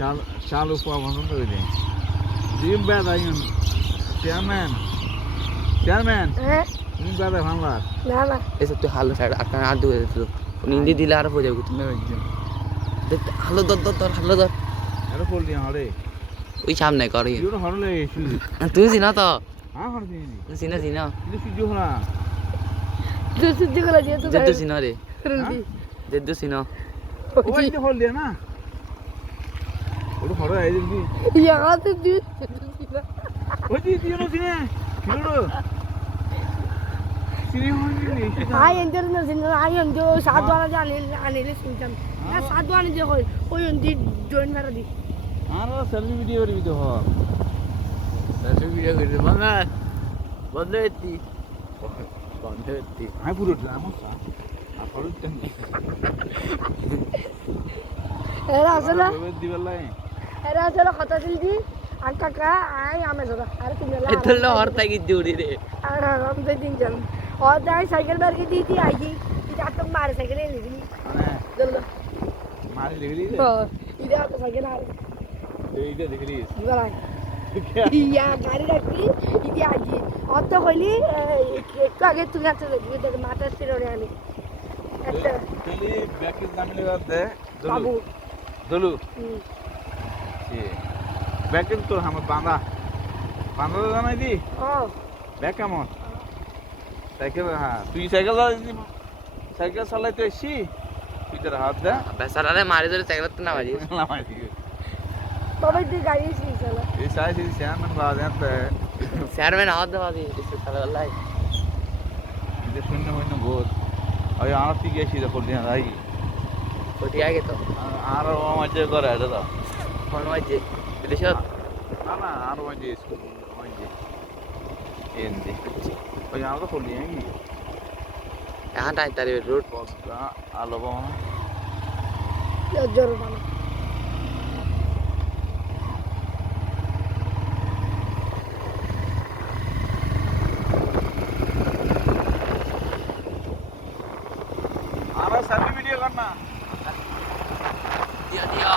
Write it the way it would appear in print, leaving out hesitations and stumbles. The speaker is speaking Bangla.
Shalu for one of the day. Jim bad I am. Chairman. Jim bad I am. না না এসব তো হালো সাইড আপনার আর দূরে দিত নিন্দি দিলে আর হয়ে যাবে হালো দর হালো দর Hello, Polly. Hare. ওই সামনে করে You don't hurry. তুই চিনা তো How are you? চিনা চিনা This is Johanna. তুই সুদ্ধি করে দিয়ে তো জেদ্দু চিনা রে রুদি জেদ্দু চিনা What is the whole day, na? What are you? यहाँ से दी What is you know, Sine? You know. Sine, आई अंदर ना सिंह आई हम जो सात वाला जाने आने ले सिंचम ना सात वाला जो कोई कोई उनकी जॉइन कर दी Ano selfie video video ho. Selfie video করে বাংলা বন্ধ হতি বন্ধ হতি Hai puro drama sa. Aparo tan. era আসলে Dibalai. era আসলে কথা দিলদি আঙ্কা কা আই আমে জরা আরে তুমি লা এতল হরতা কি জুড়ি রে আর हम से दिन जन और दाई साइकिल पर की दी थी आई थी इधर तो मारे साइकिल ले ली Ane. चल Mari dekhli. हां इधर तो साइकिल आ Ide dekhli. बड़ा या गाड़ी रखी इधर आई थी और तो खोली একটু আগে তুমি আছে দেখবে দেখ মাথা স্থির হয়ে আনি একটা Teli back is namile batte. Babu Dolu. Ji. Back is to ham banda. Banda janai di. O Back কেমন? সাইকেল হ্যাঁ তুই সাইকেল সাইকেল চালাইতে এসছি তুই তোর হাত দে বেচারারে মারি ধরে সাইকেল না মারি নামাই দিবি বাবা তুই গাড়ি শিখ চলা এই সাইজ এই চেয়ারম্যান বাদ এতে চেয়ারম্যান আওয়াজ দেওয়া দিয়ে দিছে তাহলে আল্লাহ এটা শূন্য শূন্য ভোট ওই আমার ঠিক গেছি দেখো দিন রাই ওটি আগে তো আর মাঝে করে এটা তো ফোন মাইছে বিদেশ না না আর মাঝে স্কুল মাঝে এন্দি ওই আমার তো খুলি নাকি यहाँ टाइम तारी रोड আলো বাবা জোর বানা আর সার্ভি ভিডিও কর না दिया दिया